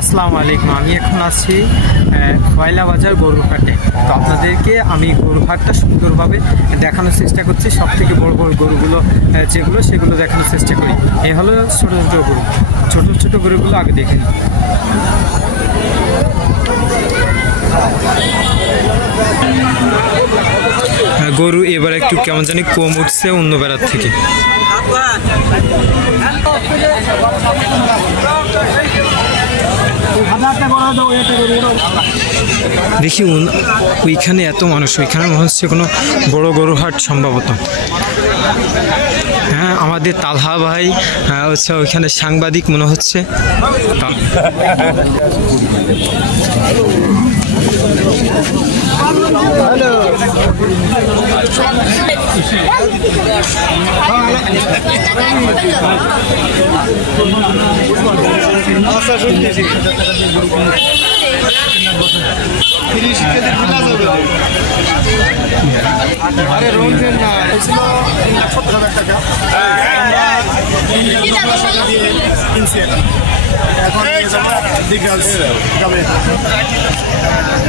আসসালামু আলাইকুম। আমি এখন আছি ফয়লা বাজার গরুহাটে। তো আপনাদেরকে আমি গরুহাটটা সুন্দরভাবে দেখানোর চেষ্টা করছি। সব থেকে বড় বড় গরুগুলো যেগুলো সেগুলো দেখানোর চেষ্টা করি। এই হলো ছোট ছোট গরু, ছোট ছোট গরুগুলো আগে দেখে নিই। গরু এবার একটু কেমন জানি কম উঠছে অন্য বেড়ার থেকে। দেখি ওইখানে এত মানুষ, ওইখানে মনে হচ্ছে কোনো বড় গরুহাট সম্ভবত। হ্যাঁ, আমাদের তালহা ভাই হচ্ছে ওইখানে সাংবাদিক মনে হচ্ছে।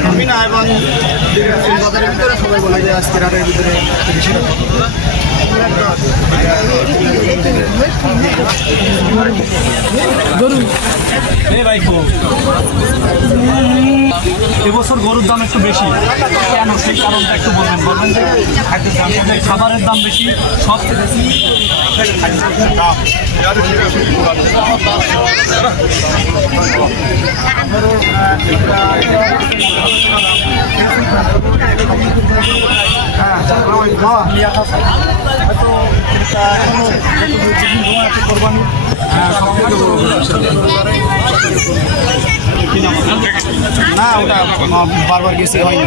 আমি না এবং বাজারের ভিতরে সবাই বলে যে আজকে রাতের ভিতরে এবছর গরুর দাম একটু বেশি, কেন সেই কারণটা একটু বলবেন যে খাবারের দাম বেশি, সব কোরবানি না ওটা বারবার গেছে হয়নি।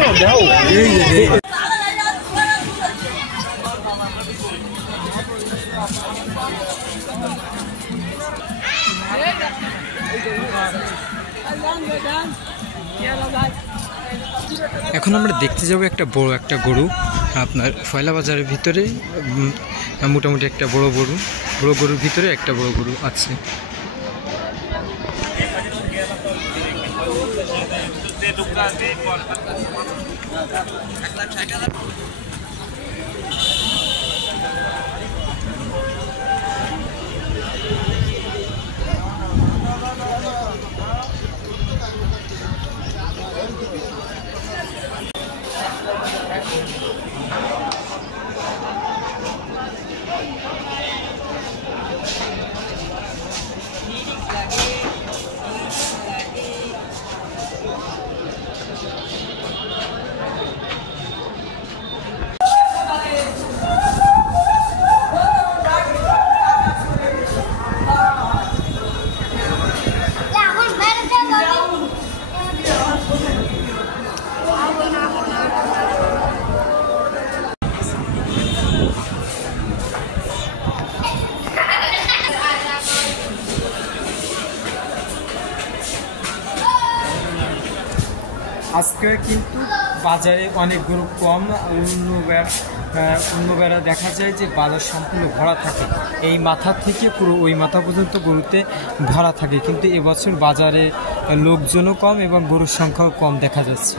এখন আমরা দেখতে যাব একটা বড় একটা গরু আপনার ফয়লা বাজারের ভিতরে। মোটামুটি একটা বড় গরুর ভিতরে একটা বড় গরু আছে। আজকে কিন্তু বাজারে অনেক গরু কম। অন্য বেড়া দেখা যায় যে বাজার সম্পূর্ণ ভরা থাকে, এই মাথা থেকে পুরো ওই মাথা পর্যন্ত গরুতে ভরা থাকে। কিন্তু এবছর বাজারে লোকজনও কম এবং গরুর সংখ্যাও কম দেখা যাচ্ছে।